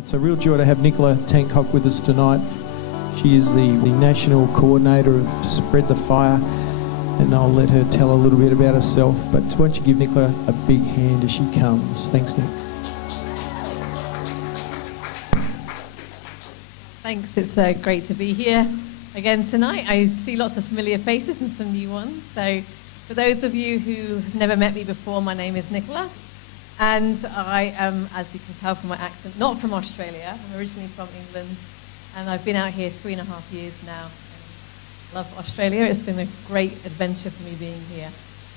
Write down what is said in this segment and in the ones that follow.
It's a real joy to have Nicola Tancock with us tonight. She is the national coordinator of Spread the Fire, and I'll let her tell a little bit about herself. But why don't you give Nicola a big hand as she comes. Thanks, Nick. Thanks, it's great to be here again tonight. I see lots of familiar faces and some new ones. So for those of you who have never met me before, my name is Nicola. And I am, as you can tell from my accent, not from Australia. I'm originally from England, and I've been out here 3.5 years now. I love Australia. It's been a great adventure for me being here.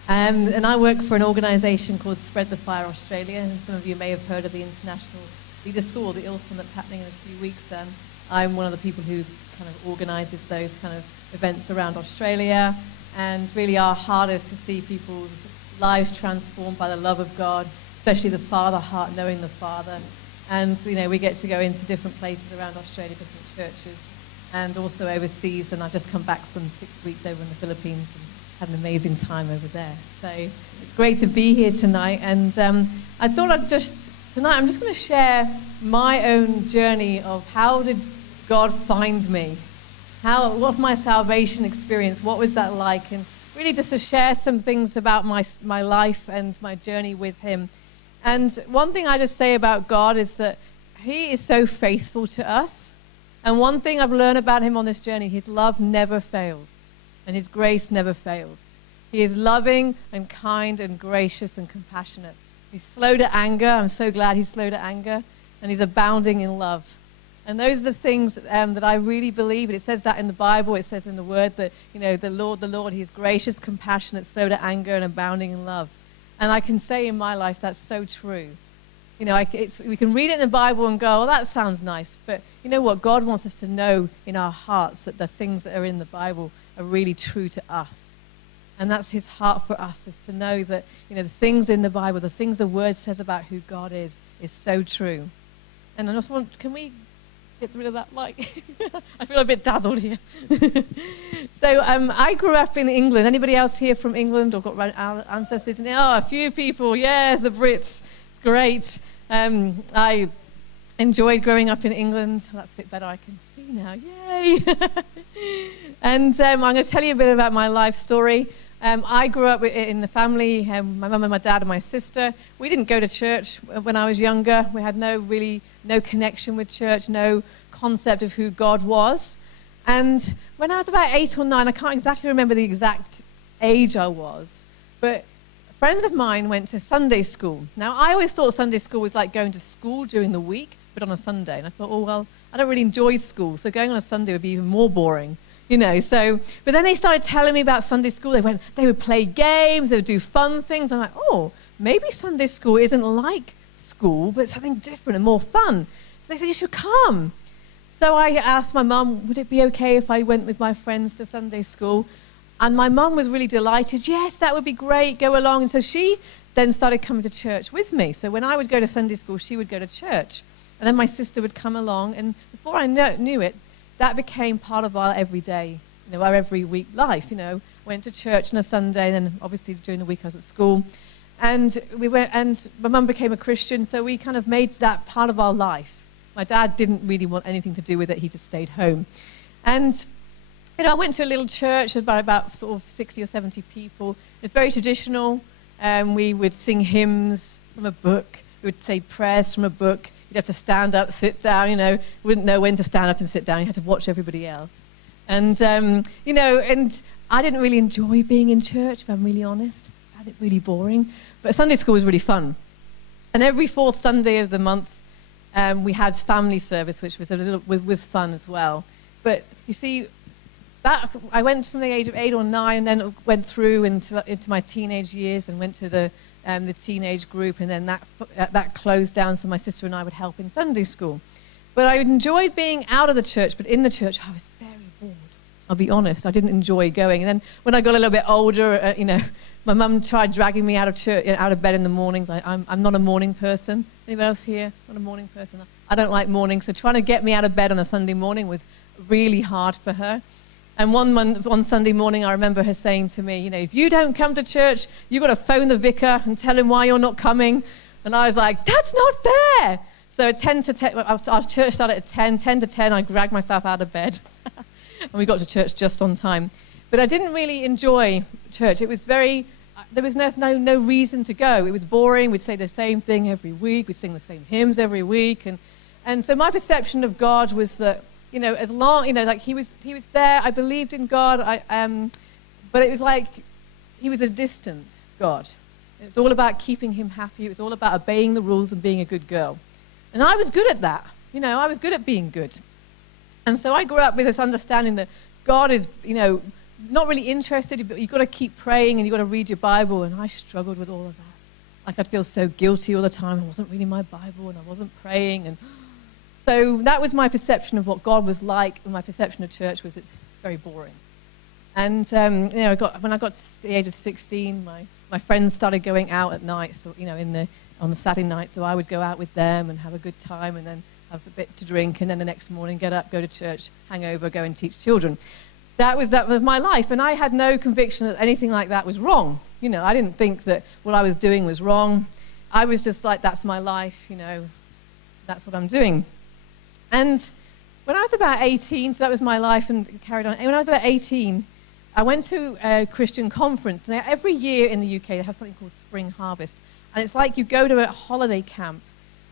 And I work for an organisation called Spread the Fire Australia, and some of you may have heard of the International Leader School, the ILSOM that's happening in a few weeks. And I'm one of the people who kind of organises those kind of events around Australia. And really our heart is to see people's lives transformed by the love of God, especially the Father heart, knowing the Father. And, you know, we get to go into different places around Australia, different churches, and also overseas. And I've just come back from 6 weeks over in the Philippines and had an amazing time over there. So it's great to be here tonight. And I thought I'm just going to share my own journey of how did God find me? What's my salvation experience? What was that like? And really just to share some things about my life and my journey with Him. And one thing I just say about God is that He is so faithful to us. And one thing I've learned about Him on this journey, His love never fails. And His grace never fails. He is loving and kind and gracious and compassionate. He's slow to anger. I'm so glad He's slow to anger. And He's abounding in love. And those are the things that I really believe. And it says that in the Bible. It says in the Word that, you know, the Lord, He's gracious, compassionate, slow to anger, and abounding in love. And I can say in my life that's so true. You know, we can read it in the Bible and go, oh, that sounds nice. But you know what? God wants us to know in our hearts that the things that are in the Bible are really true to us. And that's His heart for us, is to know that, you know, the things in the Bible, the things the Word says about who God is so true. And I just want, can we get rid of that mic? I feel a bit dazzled here. So I grew up in England. Anybody else here from England or got ancestors in it? Oh, a few people. Yeah, the Brits. It's great. I enjoyed growing up in England. Well, that's a bit better. I can see now. Yay! And I'm going to tell you a bit about my life story. I grew up in the family, my mum and my dad and my sister. We didn't go to church when I was younger. We had no connection with church, no concept of who God was. And when I was about 8 or 9, I can't exactly remember the exact age I was, but friends of mine went to Sunday school. Now, I always thought Sunday school was like going to school during the week, but on a Sunday. And I thought, oh, well, I don't really enjoy school, so going on a Sunday would be even more boring. You know, but then they started telling me about Sunday school. They would play games, they would do fun things. I'm like, oh, maybe Sunday school isn't like school, but something different and more fun. So they said, you should come. So I asked my mum, would it be okay if I went with my friends to Sunday school? And my mum was really delighted. Yes, that would be great, go along. And so she then started coming to church with me. So when I would go to Sunday school, she would go to church. And then my sister would come along. And before I knew it, that became part of our everyday, you know, our every week life. You know, went to church on a Sunday, and then obviously during the week I was at school, and my mum became a Christian, so we kind of made that part of our life. My dad didn't really want anything to do with it; he just stayed home. And you know, I went to a little church about sort of 60 or 70 people. It's very traditional. We would sing hymns from a book. We would say prayers from a book. You'd have to stand up, sit down, you know. You wouldn't know when to stand up and sit down. You had to watch everybody else. And, you know, and I didn't really enjoy being in church, if I'm really honest. I found it really boring. But Sunday school was really fun. And every fourth Sunday of the month, we had family service, which was fun as well. But you see, I went from the age of 8 or 9, and then went through into my teenage years and went to the teenage group, and then that closed down, so my sister and I would help in Sunday school. But I enjoyed being out of the church, but in the church I was very bored. I'll be honest, I didn't enjoy going. And then when I got a little bit older, you know, my mum tried dragging me out of bed in the mornings. I'm not a morning person. Anybody else here? Not a morning person? I don't like mornings, so trying to get me out of bed on a Sunday morning was really hard for her. And one Sunday morning, I remember her saying to me, you know, if you don't come to church, you've got to phone the vicar and tell him why you're not coming. And I was like, that's not fair. So at 10 to 10, our church started at 10 to 10, I dragged myself out of bed. And we got to church just on time. But I didn't really enjoy church. It was very, there was no reason to go. It was boring. We'd say the same thing every week. We'd sing the same hymns every week. And so my perception of God was that, as long, like he was there. I believed in God. But it was like he was a distant God. It was all about keeping him happy. It was all about obeying the rules and being a good girl. And I was good at that. I was good at being good. And so I grew up with this understanding that God is, not really interested, but you've got to keep praying and you've got to read your Bible. And I struggled with all of that. Like I'd feel so guilty all the time. I wasn't reading my Bible and I wasn't praying. And so that was my perception of what God was like. And my perception of church was it's very boring. And, when I got to the age of 16, my friends started going out at night, so, on the Saturday night. So I would go out with them and have a good time and then have a bit to drink. And then the next morning, get up, go to church, hang over, go and teach children. That was my life, and I had no conviction that anything like that was wrong. I didn't think that what I was doing was wrong. I was just like, that's my life, that's what I'm doing. And when I was about 18, so that was my life and carried on. And when I was about 18, I went to a Christian conference. And every year in the UK, they have something called Spring Harvest. And it's like you go to a holiday camp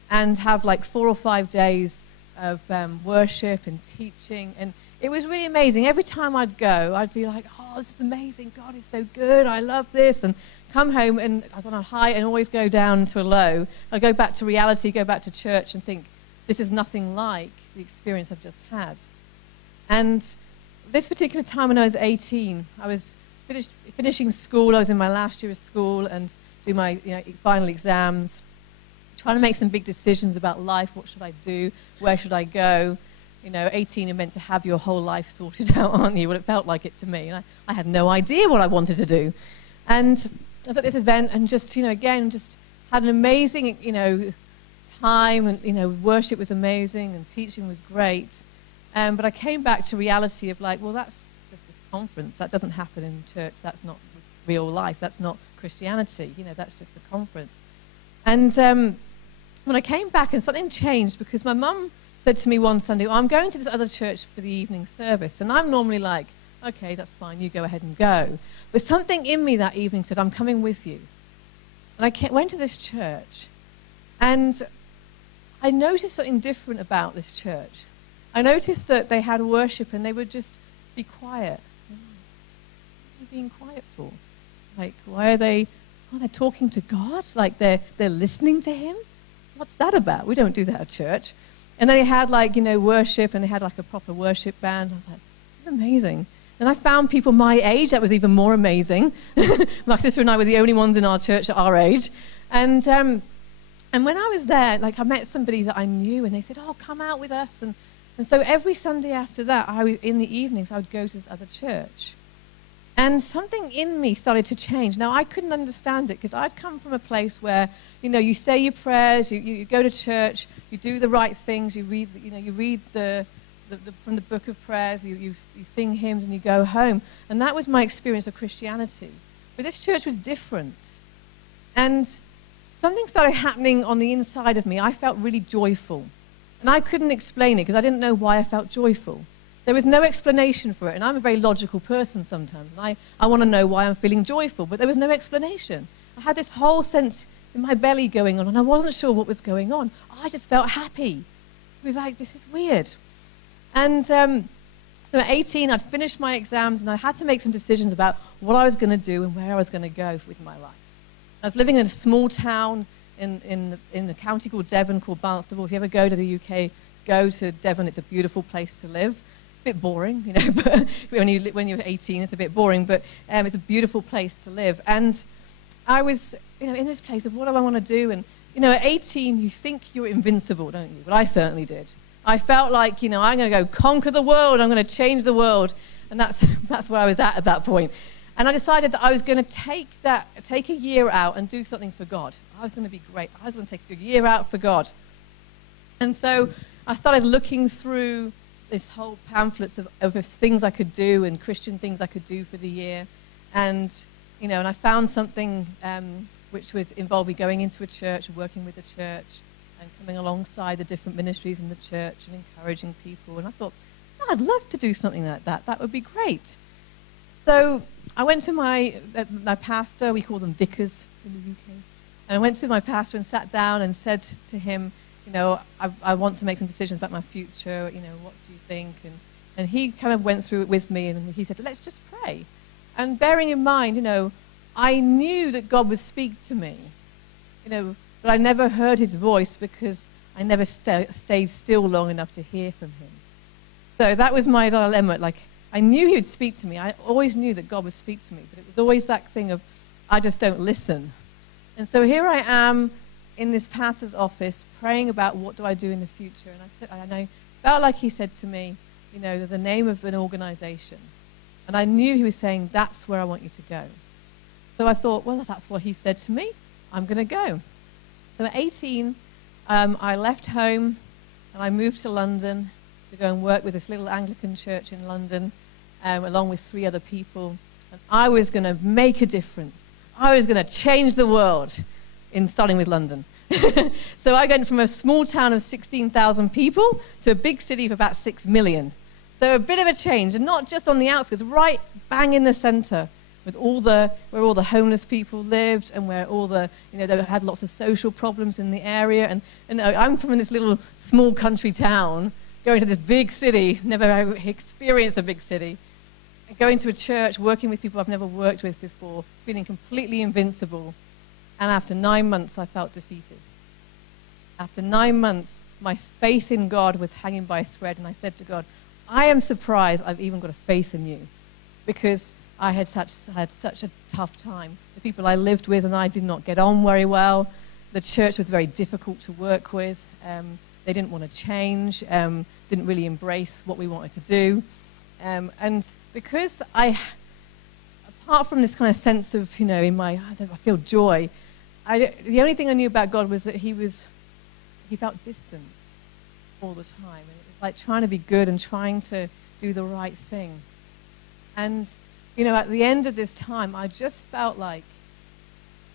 and have like 4 or 5 days of worship and teaching. And it was really amazing. Every time I'd go, I'd be like, oh, this is amazing. God is so good. I love this. And come home, and I was on a high and always go down to a low. I go back to reality, go back to church and think, this is nothing like the experience I've just had. And this particular time when I was 18, I was finishing school. I was in my last year of school and doing my final exams, trying to make some big decisions about life. What should I do? Where should I go? 18, you're meant to have your whole life sorted out, aren't you? Well, it felt like it to me. And I had no idea what I wanted to do. And I was at this event and just, again, just had an amazing, time. And, worship was amazing and teaching was great. But I came back to reality of like, well, that's just this conference. That doesn't happen in church. That's not real life. That's not Christianity. That's just a conference. And when I came back, and something changed because my mum said to me one Sunday, I'm going to this other church for the evening service. And I'm normally like, okay, that's fine, you go ahead and go. But something in me that evening said, I'm coming with you. And I went to this church, and I noticed something different about this church. I noticed that they had worship, and they would just be quiet. What are they being quiet for? Like, why are they, they're talking to God? Like, they're listening to him? What's that about? We don't do that at church. And then they had worship, and they had like a proper worship band. I was like, this is amazing. And I found people my age. That was even more amazing. My sister and I were the only ones in our church at our age. And when I was there, I met somebody that I knew, and they said, oh, come out with us. And so every Sunday after that, in the evenings, I would go to this other church. And something in me started to change. Now, I couldn't understand it because I'd come from a place where, you say your prayers, you go to church, you do the right things, you read, from the book of prayers, you sing hymns and you go home. And that was my experience of Christianity. But this church was different. And something started happening on the inside of me. I felt really joyful. And I couldn't explain it because I didn't know why I felt joyful. There was no explanation for it. And I'm a very logical person sometimes. And I want to know why I'm feeling joyful. But there was no explanation. I had this whole sense in my belly going on, and I wasn't sure what was going on. I just felt happy. It was like, this is weird. And so at 18, I'd finished my exams, and I had to make some decisions about what I was going to do and where I was going to go with my life. I was living in a small town in a county called Devon, called Barnstable. If you ever go to the UK, go to Devon. It's a beautiful place to live. A bit boring, but when you're 18, it's a bit boring, but it's a beautiful place to live. And I was, in this place of what do I want to do? And, at 18, you think you're invincible, don't you? But I certainly did. I felt like, I'm going to go conquer the world. I'm going to change the world. And that's where I was at that point. And I decided that I was going to take a year out and do something for God. I was going to be great. I was going to take a year out for God. And so I started looking through this whole pamphlets of things I could do and Christian things I could do for the year. And, and I found something which was involved me going into a church, working with the church, and coming alongside the different ministries in the church and encouraging people. And I thought, oh, I'd love to do something like that. That would be great. So I went to my pastor. We call them vicars in the UK. And I went to my pastor and sat down and said to him, you know, I want to make some decisions about my future. You know, what do you think? And he kind of went through it with me, and he said, let's just pray. And bearing in mind, you know, I knew that God would speak to me, you know, but I never heard his voice because I never stayed still long enough to hear from him. So that was my dilemma. Like, I knew he would speak to me. I always knew that God would speak to me, but it was always that thing of, I just don't listen. And so here I am in this pastor's office praying about what do I do in the future. And I felt like he said to me, you know, the name of an organization. And I knew he was saying, that's where I want you to go. So I thought, well, if that's what he said to me, I'm going to go. So at 18, I left home and I moved to London to go and work with this little Anglican church in London, along with 3 other people. And I was going to make a difference. I was going to change the world, starting with London. So I went from a small town of 16,000 people to a big city of about 6 million. So a bit of a change, and not just on the outskirts, right bang in the center, with where all the homeless people lived, and where all the, you know, they had lots of social problems in the area. And I'm from this little small country town, going to this big city, never experienced a big city, and going to a church, working with people I've never worked with before, feeling completely invincible. And after 9 months, I felt defeated. After 9 months, my faith in God was hanging by a thread, and I said to God, I am surprised I've even got a faith in you, because I had such a tough time. The people I lived with and I did not get on very well. The church was very difficult to work with. They didn't want to change, didn't really embrace what we wanted to do. And because apart from this kind of sense of, you know, I feel joy, the only thing I knew about God was that he felt distant all the time. And it was like trying to be good and trying to do the right thing. And, you know, at the end of this time, I just felt like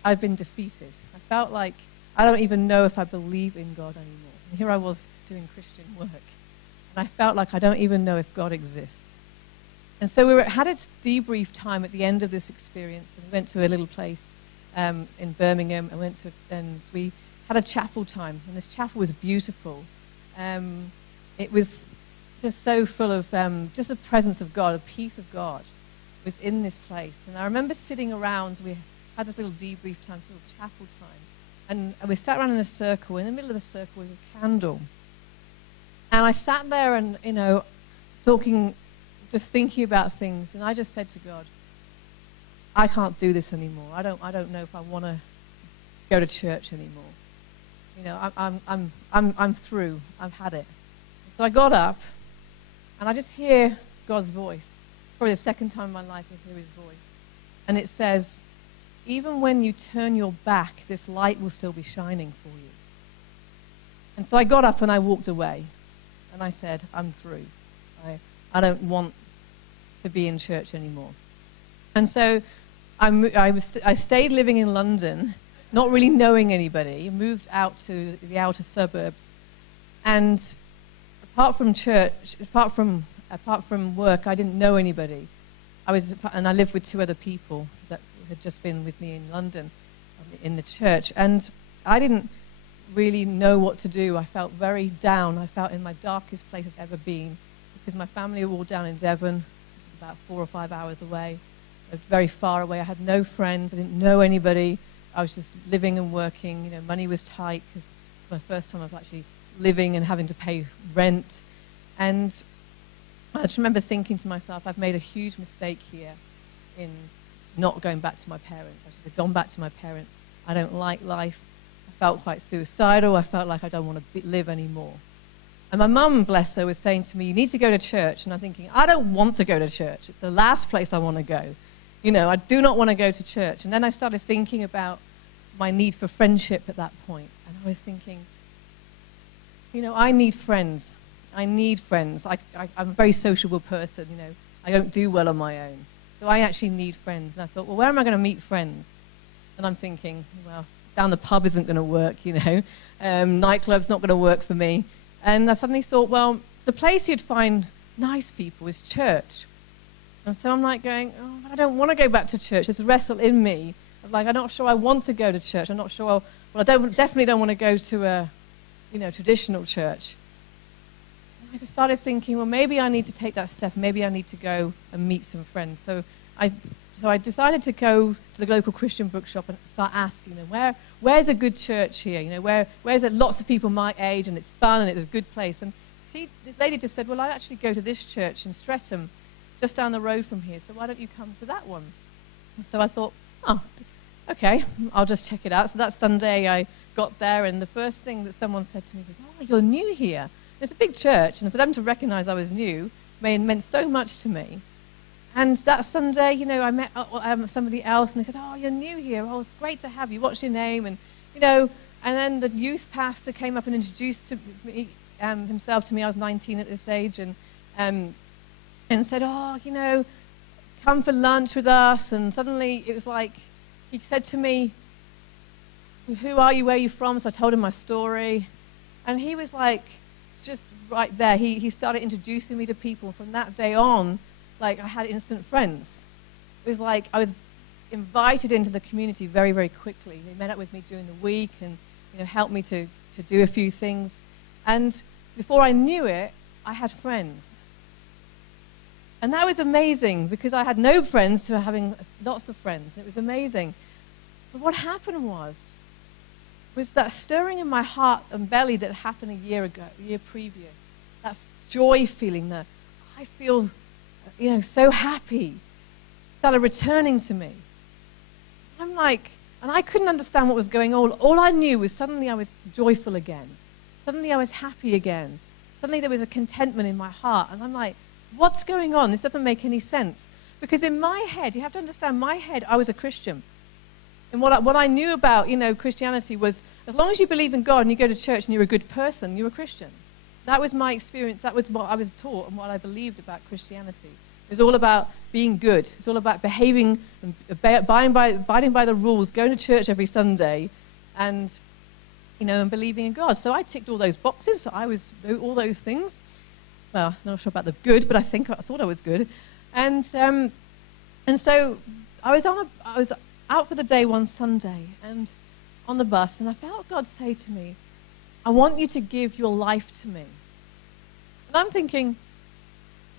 I'd been defeated. I felt like I don't even know if I believe in God anymore. And here I was doing Christian work. And I felt like I don't even know if God exists. And so we had a debrief time at the end of this experience. And we went to a little place in Birmingham. And we had a chapel time. And this chapel was beautiful. It was just so full of just the presence of God, the peace of God was in this place. And I remember sitting around, we had this little debrief time, this little chapel time. And we sat around in a circle. In the middle of the circle was a candle. And I sat there and, you know, just thinking about things. And I just said to God, I can't do this anymore. I don't know if I want to go to church anymore. You know, I'm through. I've had it. So I got up, and I just hear God's voice. Probably the second time in my life I hear his voice. And it says, even when you turn your back, this light will still be shining for you. And so I got up and I walked away. And I said, I'm through. I don't want to be in church anymore. And so I stayed living in London, not really knowing anybody, moved out to the outer suburbs. And apart from church, apart from work, I didn't know anybody. And I lived with 2 other people that had just been with me in London, in the church. And I didn't really know what to do. I felt very down. I felt in my darkest place I've ever been, because my family were all down in Devon, which is about 4 or 5 hours away. I was very far away. I had no friends. I didn't know anybody. I was just living and working. You know, money was tight because it's my first time of actually living and having to pay rent. And I just remember thinking to myself, I've made a huge mistake here in not going back to my parents. I should have gone back to my parents. I don't like life. I felt quite suicidal. I felt like I don't want to live anymore. And my mum, bless her, was saying to me, you need to go to church. And I'm thinking, I don't want to go to church. It's the last place I want to go. You know, I do not want to go to church. And then I started thinking about my need for friendship at that point. And I was thinking, you know, I need friends. I need friends. I'm a very sociable person, you know. I don't do well on my own. So I actually need friends. And I thought, well, where am I going to meet friends? And I'm thinking, well, down the pub isn't going to work, you know. Nightclub's not going to work for me. And I suddenly thought, well, the place you'd find nice people is church. And so I'm like going, oh, I don't want to go back to church. There's a wrestle in me. Like, I'm not sure I want to go to church. I'm not sure, well, I definitely don't want to go to a, you know, traditional church. And I just started thinking, well, maybe I need to take that step. Maybe I need to go and meet some friends. So I decided to go to the local Christian bookshop and start asking them, where's a good church here? You know, where's there lots of people my age and it's fun and it's a good place? And this lady just said, well, I actually go to this church in Streatham, just down the road from here, so why don't you come to that one? And so I thought, oh, okay, I'll just check it out. So that Sunday I got there, and the first thing that someone said to me was, oh, you're new here. It's a big church, and for them to recognize I was new meant so much to me. And that Sunday, you know, I met somebody else, and they said, oh, you're new here. Oh, it's great to have you. What's your name? And, you know, and then the youth pastor came up and introduced himself to me. I was 19 at this age, and said, oh, you know, come for lunch with us. And suddenly it was like, he said to me, who are you, where are you from? So I told him my story. And he was like, just right there. He started introducing me to people. From that day on, like, I had instant friends. It was like I was invited into the community very, very quickly. They met up with me during the week and, you know, helped me to do a few things. And before I knew it, I had friends. And that was amazing, because I had no friends to having lots of friends. It was amazing. But what happened was that stirring in my heart and belly that happened a year previous, that joy feeling, that I feel, you know, so happy, started returning to me. I'm like, and I couldn't understand what was going on. All I knew was suddenly I was joyful again. Suddenly I was happy again. Suddenly there was a contentment in my heart. And I'm like, what's going on? This doesn't make any sense. Because in my head, you have to understand, my head, I was a Christian. And what I knew about, you know, Christianity was, as long as you believe in God and you go to church and you're a good person, you're a Christian. That was my experience. That was what I was taught and what I believed about Christianity. It was all about being good. It was all about behaving and abiding by the rules, going to church every Sunday, and, you know, and believing in God. So I ticked all those boxes. So I was all those things. Well, I'm not sure about the good, but I thought I was good. And so I was out for the day one Sunday, and on the bus, and I felt God say to me, I want you to give your life to me. And I'm thinking,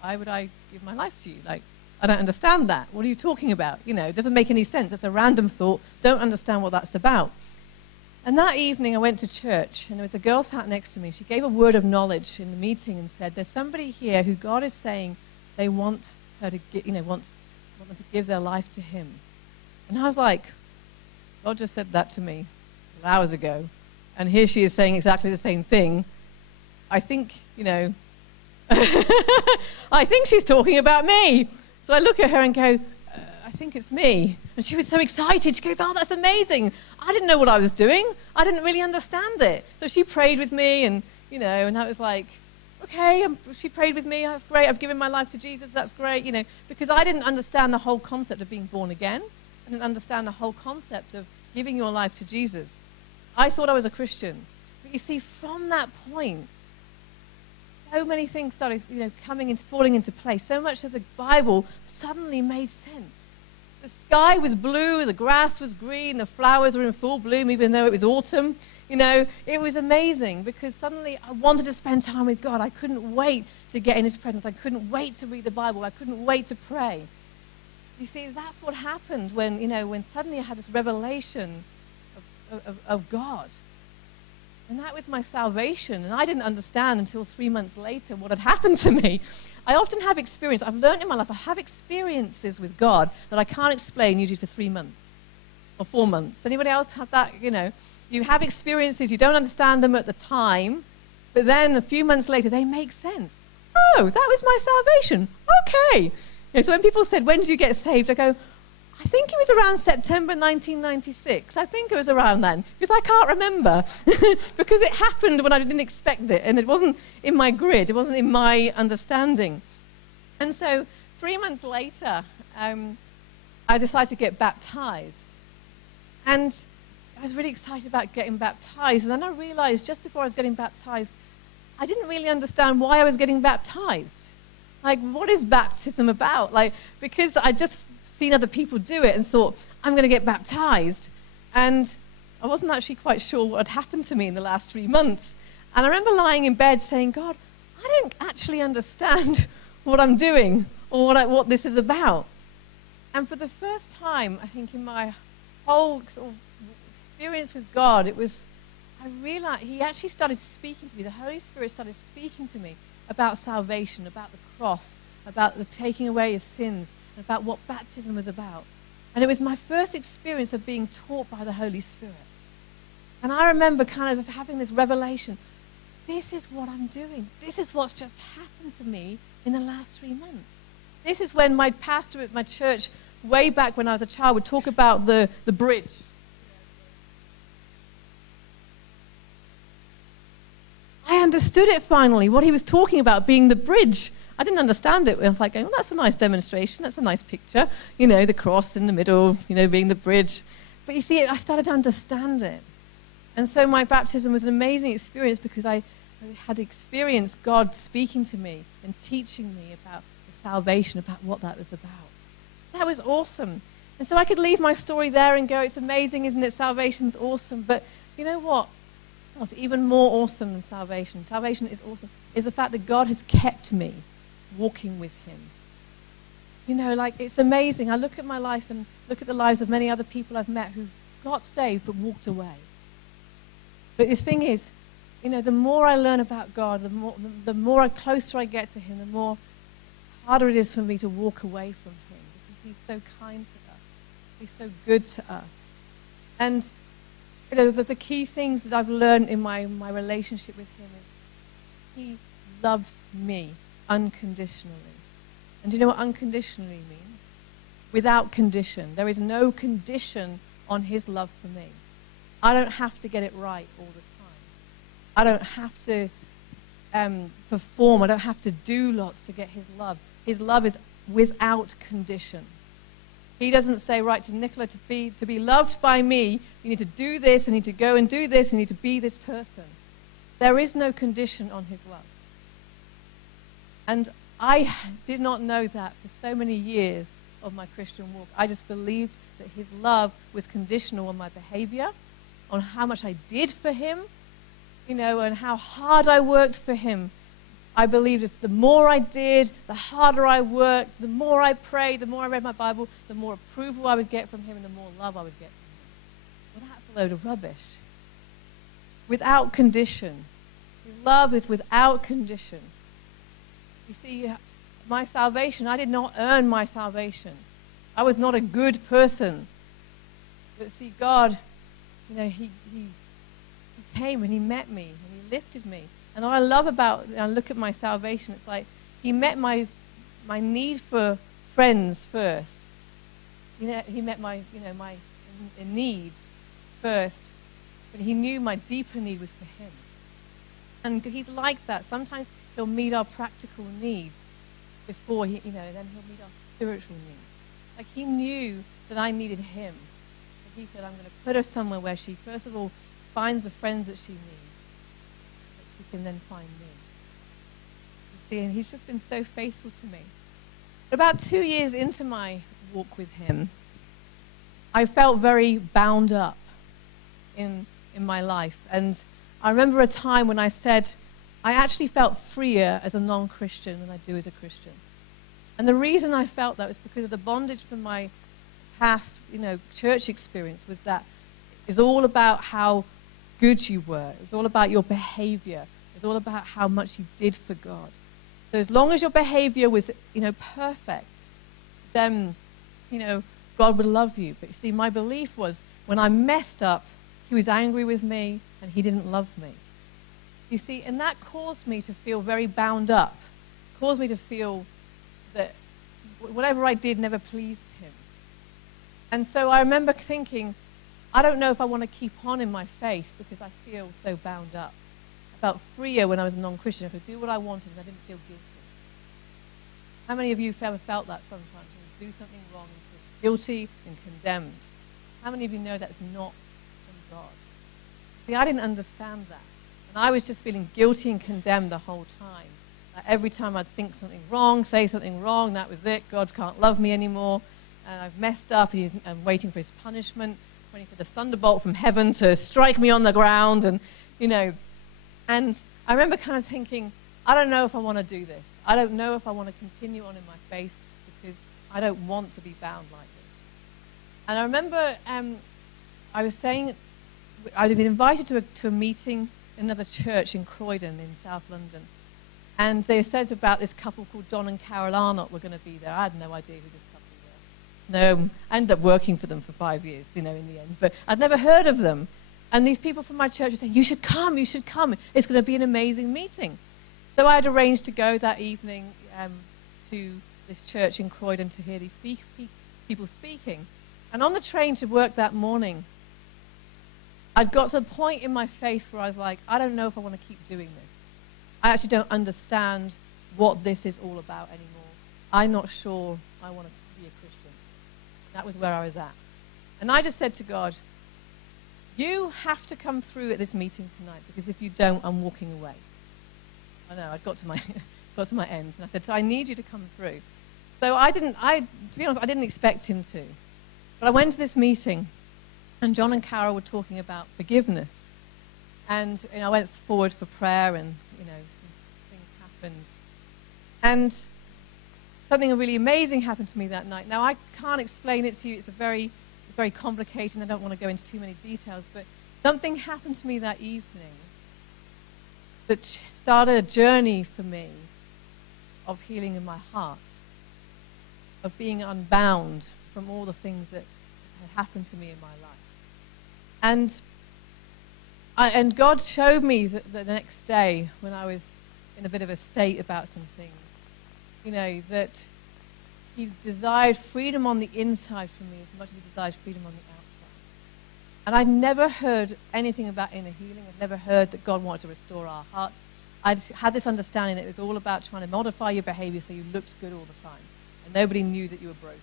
why would I give my life to you? Like, I don't understand that. What are you talking about? You know, it doesn't make any sense. It's a random thought. Don't understand what that's about. And that evening I went to church, and there was a girl sat next to me. She gave a word of knowledge in the meeting and said, there's somebody here who God is saying they want her to, want them to give their life to him. And I was like, God just said that to me hours ago. And here she is saying exactly the same thing. I think, you know, I think she's talking about me. So I look at her and go, I think it's me. And she was so excited. She goes, oh, that's amazing. I didn't know what I was doing. I didn't really understand it. So she prayed with me, and, you know, and I was like, okay, she prayed with me. That's great. I've given my life to Jesus. That's great, you know, because I didn't understand the whole concept of being born again. I didn't understand the whole concept of giving your life to Jesus. I thought I was a Christian. But you see, from that point, so many things started, you know, falling into place. So much of the Bible suddenly made sense. The sky was blue, the grass was green, the flowers were in full bloom, even though it was autumn. You know, it was amazing, because suddenly I wanted to spend time with God. I couldn't wait to get in his presence. I couldn't wait to read the Bible. I couldn't wait to pray. You see, that's what happened when, you know, when suddenly I had this revelation of God. And that was my salvation. And I didn't understand until 3 months later what had happened to me. I often have experience. I've learned in my life, I have experiences with God that I can't explain usually for 3 months or 4 months. Anybody else have that? You know, you have experiences, you don't understand them at the time, but then a few months later, they make sense. Oh, that was my salvation. Okay. You know, so when people said, when did you get saved? I go, I think it was around September 1996. I think it was around then, because I can't remember, because it happened when I didn't expect it, and it wasn't in my grid, it wasn't in my understanding. And so 3 months later, I decided to get baptized. And I was really excited about getting baptized. And then I realized just before I was getting baptized, I didn't really understand why I was getting baptized. Like, what is baptism about? Like, because I just seen other people do it and thought, I'm going to get baptized. And I wasn't actually quite sure what had happened to me in the last 3 months. And I remember lying in bed saying, God, I don't actually understand what I'm doing or what this is about. And for the first time, I think in my whole sort of experience with God, I realized he actually started speaking to me. The Holy Spirit started speaking to me about salvation, about the cross, about the taking away of sins, and about what baptism was about. And it was my first experience of being taught by the Holy Spirit. And I remember kind of having this revelation. This is what I'm doing. This is what's just happened to me in the last 3 months. This is when my pastor at my church, way back when I was a child, would talk about the bridge. I understood it finally, what he was talking about, being the bridge. I didn't understand it. I was like, oh, that's a nice demonstration. That's a nice picture. You know, the cross in the middle, you know, being the bridge. But you see, I started to understand it. And so my baptism was an amazing experience because I had experienced God speaking to me and teaching me about the salvation, about what that was about. So that was awesome. And so I could leave my story there and go, it's amazing, isn't it? Salvation's awesome. But you know what? What's even more awesome than salvation? Salvation is awesome. Is the fact that God has kept me walking with him. You know, like, it's amazing. I look at my life and look at the lives of many other people I've met who got saved but walked away. But the thing is, you know, the more I learn about God, the more closer I get to him, the more harder it is for me to walk away from him because he's so kind to us. He's so good to us. And you know, the key things that I've learned in my relationship with him is he loves me unconditionally. And do you know what unconditionally means? Without condition. There is no condition on his love for me. I don't have to get it right all the time. I don't have to perform. I don't have to do lots to get his love. His love is without condition. He doesn't say, right, to Nicola, to be loved by me, you need to do this, you need to go and do this, you need to be this person. There is no condition on his love. And I did not know that for so many years of my Christian walk. I just believed that his love was conditional on my behavior, on how much I did for him, you know, and how hard I worked for him. I believed if the more I did, the harder I worked, the more I prayed, the more I read my Bible, the more approval I would get from him and the more love I would get from him. Well, that's a load of rubbish. Without condition. Love is without condition. You see, my salvation, I did not earn my salvation. I was not a good person. But see, God, you know, he came and he met me and he lifted me. And what I love about, I look at my salvation, it's like he met my need for friends first. You know, he met my needs first, but he knew my deeper need was for him. And he's like that. Sometimes he'll meet our practical needs before then he'll meet our spiritual needs. Like he knew that I needed him. But he said, I'm going to put her somewhere where she, first of all, finds the friends that she needs. Can then find me. You see, and he's just been so faithful to me. About 2 years into my walk with him, I felt very bound up in my life. And I remember a time when I said, I actually felt freer as a non-Christian than I do as a Christian. And the reason I felt that was because of the bondage from my past, church experience was that it was all about how good you were. It was all about your behavior. It was all about how much you did for God. So as long as your behavior was, perfect, then, God would love you. But you see, my belief was when I messed up, he was angry with me and he didn't love me. You see, and that caused me to feel very bound up. Caused me to feel that whatever I did never pleased him. And so I remember thinking, I don't know if I want to keep on in my faith because I feel so bound up. I felt freer when I was a non-Christian. I could do what I wanted and I didn't feel guilty. How many of you have ever felt that sometimes? When you do something wrong and feel guilty and condemned. How many of you know that's not from God. See, I didn't understand that. And I was just feeling guilty and condemned the whole time. Like every time I'd think something wrong, say something wrong, that was it. God can't love me anymore. And I've messed up. I'm waiting for his punishment, waiting for the thunderbolt from heaven to strike me on the ground. And, you know, and I remember kind of thinking, I don't know if I want to do this. I don't know if I want to continue on in my faith because I don't want to be bound like this. And I remember I was saying, I'd been invited to a meeting in another church in Croydon in South London. And they said about this couple called John and Carol Arnott were going to be there. I had no idea who this couple were. No, I ended up working for them for 5 years, you know, in the end. But I'd never heard of them. And these people from my church were saying, you should come. It's going to be an amazing meeting. So I had arranged to go that evening to this church in Croydon to hear these people speaking. And on the train to work that morning, I'd got to a point in my faith where I was like, I don't know if I want to keep doing this. I actually don't understand what this is all about anymore. I'm not sure I want to be a Christian. That was where I was at. And I just said to God, you have to come through at this meeting tonight, because if you don't, I'm walking away. I know, I'd got to my end, and I said, so I need you to come through. So to be honest, I didn't expect him to. But I went to this meeting, and John and Carol were talking about forgiveness. And you know, I went forward for prayer, and you know, some things happened. And something really amazing happened to me that night. Now, I can't explain it to you. It's very complicated, and I don't want to go into too many details, but something happened to me that evening that started a journey for me of healing in my heart, of being unbound from all the things that had happened to me in my life. And God showed me the next day, when I was in a bit of a state about some things, you know, that he desired freedom on the inside for me as much as he desired freedom on the outside. And I'd never heard anything about inner healing. I'd never heard that God wanted to restore our hearts. I had this understanding that it was all about trying to modify your behavior so you looked good all the time. And nobody knew that you were broken.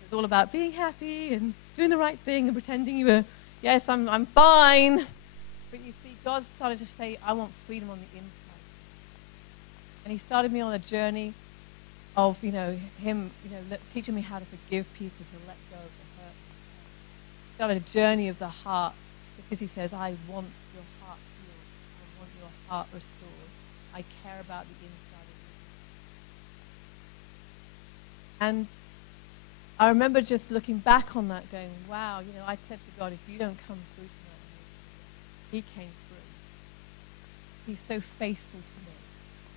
It was all about being happy and doing the right thing and pretending you were, yes, I'm fine. But you see, God started to say, I want freedom on the inside. And he started me on a journey of, you know, him, you know, teaching me how to forgive people, to let go of the hurt. He started a journey of the heart, because he says, I want your heart healed. I want your heart restored. I care about the inside of you. And I remember just looking back on that going, wow, you know, I said to God, if you don't come through tonight, he came through. He's so faithful to me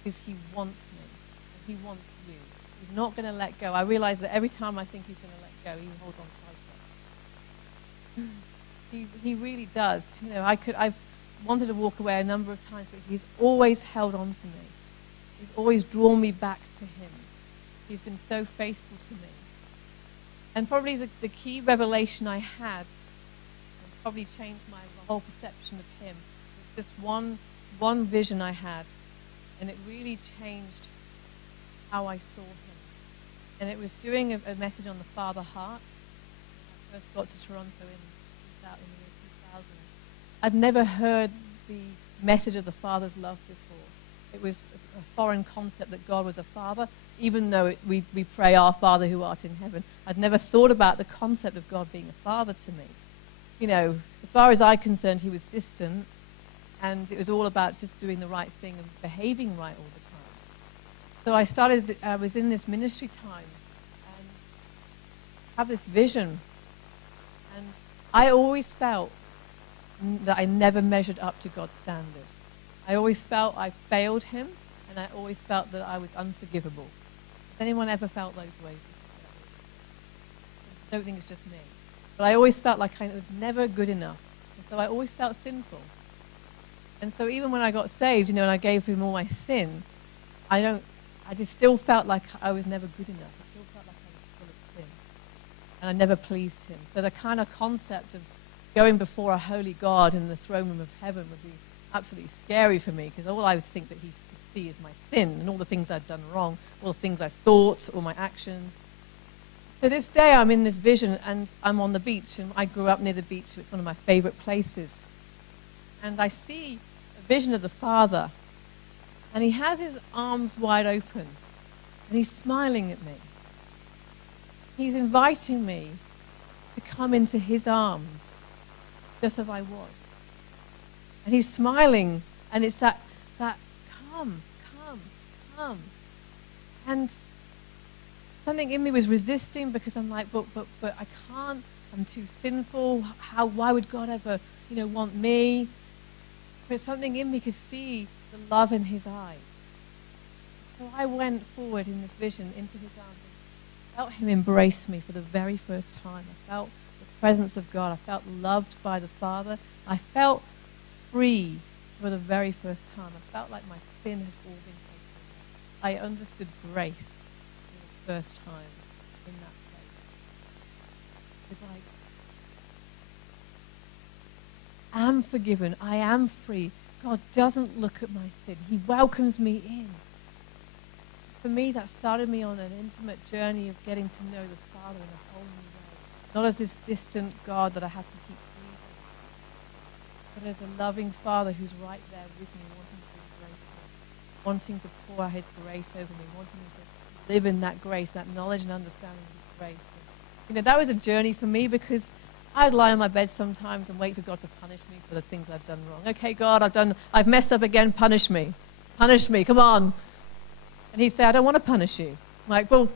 because he wants me and he wants you. He's not going to let go. I realize that every time I think he's going to let go, he holds on tighter. He really does. You know, I've wanted to walk away a number of times, but he's always held on to me. He's always drawn me back to him. He's been so faithful to me. And probably the key revelation I had, and probably changed my whole perception of him, was just one vision I had, and it really changed how I saw him. And it was doing a message on the Father heart. When I first got to Toronto in the year 2000. I'd never heard the message of the Father's love before. It was a foreign concept that God was a father, even though we pray, Our Father who art in heaven. I'd never thought about the concept of God being a father to me. You know, as far as I'm concerned, he was distant, and it was all about just doing the right thing and behaving right all the time. So I was in this ministry time and have this vision, and I always felt that I never measured up to God's standard. I always felt I failed him, and I always felt that I was unforgivable. Has anyone ever felt those ways? I don't think it's just me. But I always felt like I was never good enough. And so I always felt sinful. And so even when I got saved, you know, and I gave him all my sin, I just still felt like I was never good enough. I still felt like I was full of sin. And I never pleased him. So the kind of concept of going before a holy God in the throne room of heaven would be absolutely scary for me, because all I would think that he could see is my sin and all the things I'd done wrong, all the things I thought, all my actions. So this day I'm in this vision and I'm on the beach, and I grew up near the beach, so it's one of my favorite places. And I see a vision of the Father, and he has his arms wide open, and he's smiling at me. He's inviting me to come into his arms, just as I was. And he's smiling, and it's that come. And something in me was resisting, because I'm like, but I can't. I'm too sinful. Why would God ever, want me? But something in me could see the love in his eyes. So I went forward in this vision into his arms and felt him embrace me for the very first time. I felt the presence of God. I felt loved by the Father. I felt free for the very first time. I felt like my sin had all been taken away. I understood grace for the first time in that place. It's like, I am forgiven. I am free. God doesn't look at my sin. He welcomes me in. For me, that started me on an intimate journey of getting to know the Father in a whole new way. Not as this distant God that I had to keep pleasing, but as a loving Father who's right there with me, wanting to embrace me, wanting to pour out his grace over me, wanting me to live in that grace, that knowledge and understanding of his grace. And, that was a journey for me, because I'd lie on my bed sometimes and wait for God to punish me for the things I've done wrong. Okay, God, I've messed up again, punish me. Punish me, come on. And he said, I don't want to punish you. I'm like, well,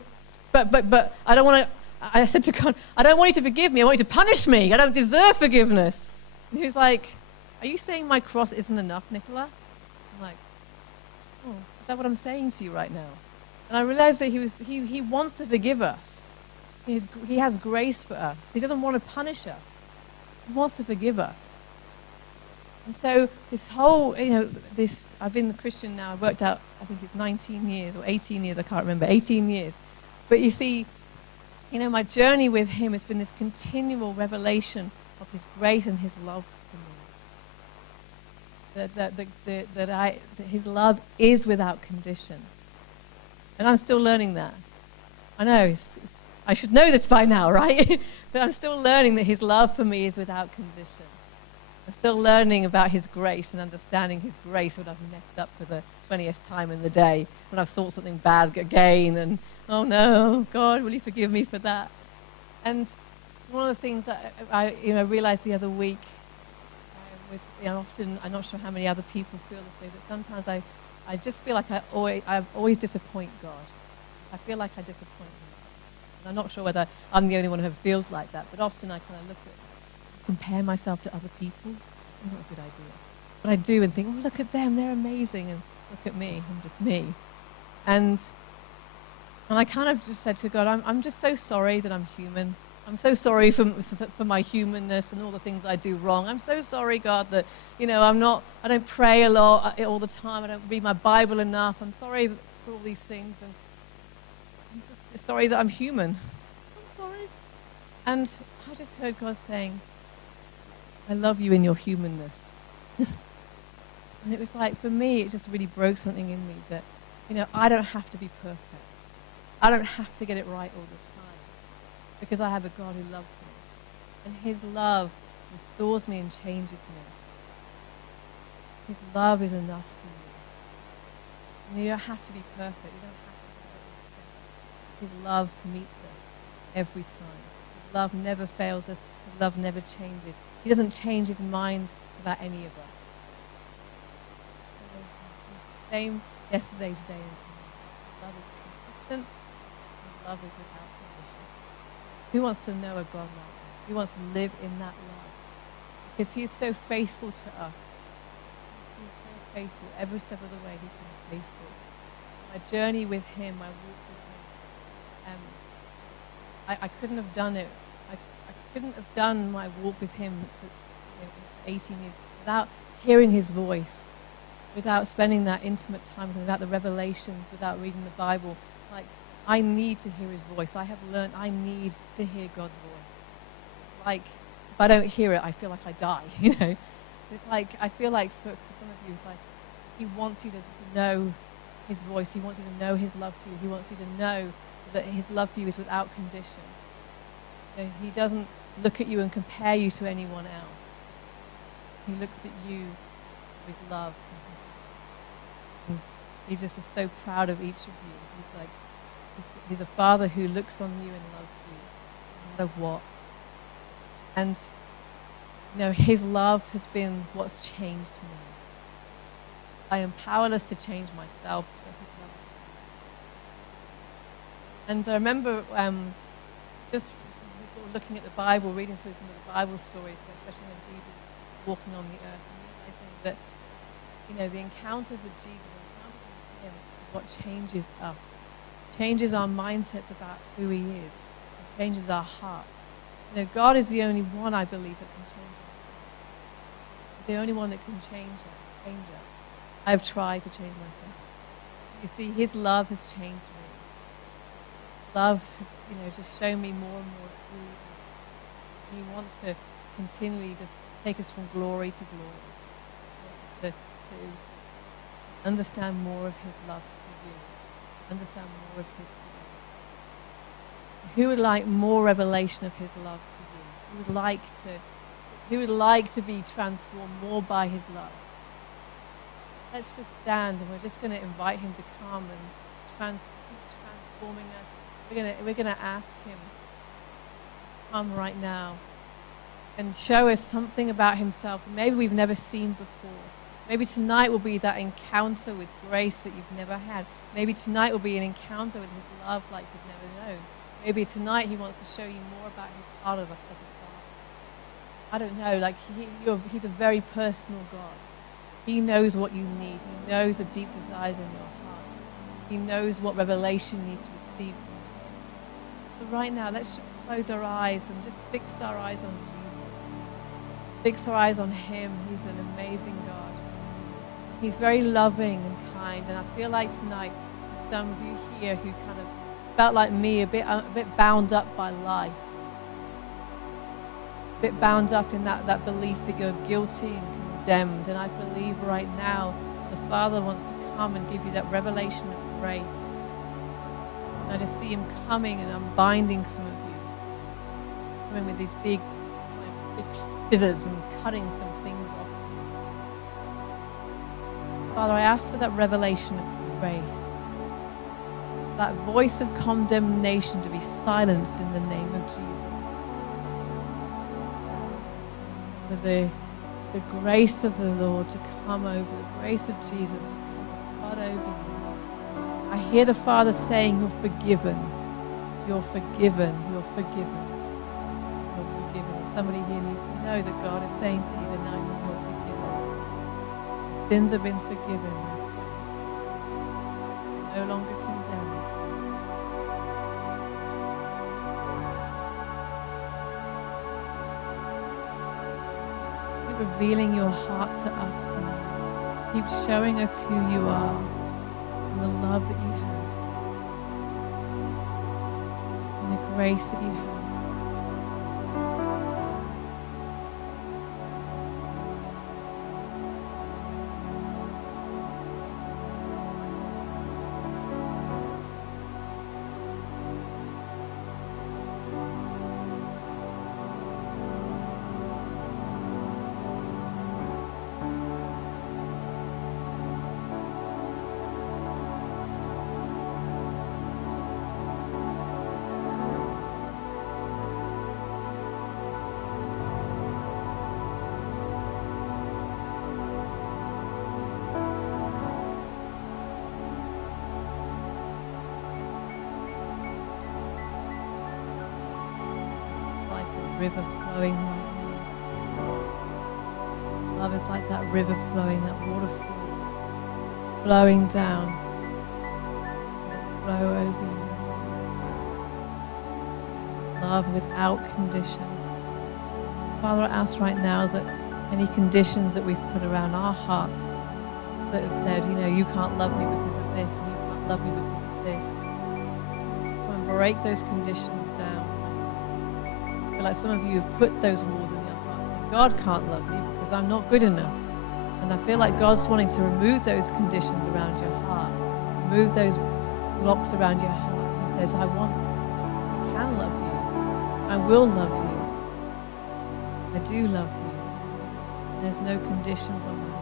but I don't want to, I said to God, I don't want you to forgive me, I want you to punish me. I don't deserve forgiveness. And he was like, are you saying my cross isn't enough, Nicola? I'm like, oh, is that what I'm saying to you right now? And I realized that he wants to forgive us. He has grace for us. He doesn't want to punish us. He wants to forgive us. And so this whole, I've been a Christian now, I've worked out, I think it's 19 years or 18 years, I can't remember, 18 years. But you see, my journey with him has been this continual revelation of his grace and his love for me. That his love is without condition. And I'm still learning that. I know, I should know this by now, right? But I'm still learning that his love for me is without condition. I'm still learning about his grace and understanding his grace when I've messed up for the 20th time in the day, when I've thought something bad again, and, oh no, God, will you forgive me for that? And one of the things that I realized the other week was, often, I'm not sure how many other people feel this way, but sometimes I just feel like I always disappoint God. I feel like I disappoint him. And I'm not sure whether I'm the only one who feels like that, but often I kind of compare myself to other people. Not a good idea. But I do, and think, oh, look at them, they're amazing, and look at me, I'm just me. And I kind of just said to God, I'm just so sorry that I'm human. I'm so sorry for my humanness and all the things I do wrong. I'm so sorry, God, that, I don't pray a lot all the time. I don't read my Bible enough. I'm sorry for all these things. And I'm just sorry that I'm human. I'm sorry. And I just heard God saying, I love you in your humanness. And it was like, for me, it just really broke something in me that, I don't have to be perfect. I don't have to get it right all the time, because I have a God who loves me. And his love restores me and changes me. His love is enough for you. You don't have to be perfect. You don't have to be perfect. His love meets us every time. His love never fails us. His love never changes. He doesn't change his mind about any of us. He's the same yesterday, today, and tomorrow. Love is consistent, and love is without condition. Who wants to know a God like that? Who wants to live in that love? Because he's so faithful to us. He's so faithful. Every step of the way, he's been faithful. My journey with him, my walk with him, I couldn't have done it. I couldn't have done my walk with him for 18 years without hearing his voice, without spending that intimate time with him, without the revelations, without reading the Bible. Like, I need to hear his voice. I have learned I need to hear God's voice. It's like, if I don't hear it, I feel like I die, It's like, I feel like for some of you, it's like he wants you to know his voice. He wants you to know his love for you. He wants you to know that his love for you is without condition. You know, he doesn't look at you and compare you to anyone else. He looks at you with love. And he just is so proud of each of you. He's like, he's a father who looks on you and loves you, no matter what. And you know, his love has been what's changed me. I am powerless to change myself, but his love has changed me. And I remember just sort of looking at the Bible, reading through some of the Bible stories, especially when Jesus was walking on the earth, and realizing that, you know, the encounters with Jesus, encounters with him, is what changes us, changes our mindsets about who he is, and changes our hearts. You know, God is the only one, I believe, that can change our hearts. He's the only one that can change us. I've tried to change myself. You see, his love has changed me. Love has, you know, just shown me more and more who he is. He wants to continually just take us from glory to glory. He wants us to understand more of his love for you, understand more of his love. Who would like more revelation of his love for you? Who would like to be transformed more by his love? Let's just stand, and we're just going to invite him to come and keep transforming us. We're going to ask him to come right now and show us something about himself that maybe we've never seen before. Maybe tonight will be that encounter with grace that you've never had. Maybe tonight will be an encounter with his love like you've never known. Maybe tonight he wants to show you more about his heart as a father. I don't know, like he's a very personal God. He knows what you need. He knows the deep desires in your heart. He knows what revelation you need to receive from him. But right now, let's just close our eyes and just fix our eyes on Jesus. Fix our eyes on him. He's an amazing God. He's very loving and kind. And I feel like tonight, some of you here who kind of felt like me, a bit bound up by life. A bit bound up in that belief that you're guilty and condemned. And I believe right now the Father wants to come and give you that revelation of grace. And I just see him coming and unbinding some of you, coming with these big scissors and cutting some things off. Father, I ask for that revelation of grace, that voice of condemnation to be silenced in the name of Jesus. For the grace of the Lord to come over, the grace of Jesus to come and flood over you. I hear the Father saying, you're forgiven, you're forgiven, you're forgiven, you're forgiven. Somebody here needs to know that God is saying to you tonight that you're forgiven. Your sins have been forgiven. You're no longer condemned. Revealing your heart to us tonight. Keep showing us who you are and the love that you have and the grace that you have. River flowing right now. Love is like that river flowing, that waterfall flowing down. Let it flow over you. Love without condition. Father, I ask right now that any conditions that we've put around our hearts that have said, you know, you can't love me because of this and you can't love me because of this. Come and break those conditions down. Like some of you have put those walls in your heart saying, God can't love me because I'm not good enough. And I feel like God's wanting to remove those conditions around your heart, remove those blocks around your heart. He says, I can love you. I will love you. I do love you. There's no conditions on that.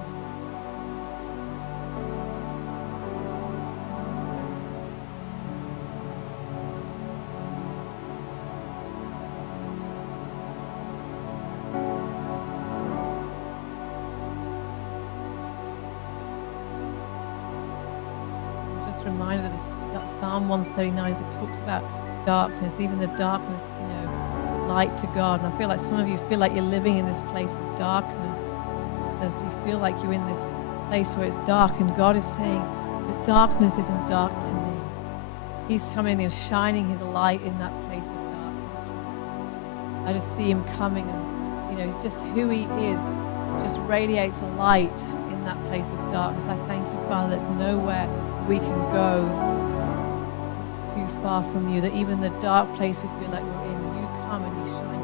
Reminded of this Psalm 139 as it talks about darkness, even the darkness, light to God. And I feel like some of you feel like you're living in this place of darkness, as you feel like you're in this place where it's dark, and God is saying, the darkness isn't dark to me. He's coming and shining his light in that place of darkness. I just see him coming, and just who he is just radiates light in that place of darkness. I thank you, Father, there's nowhere we can go. It's too far from you, that even the dark place we feel like we're in, you come and you shine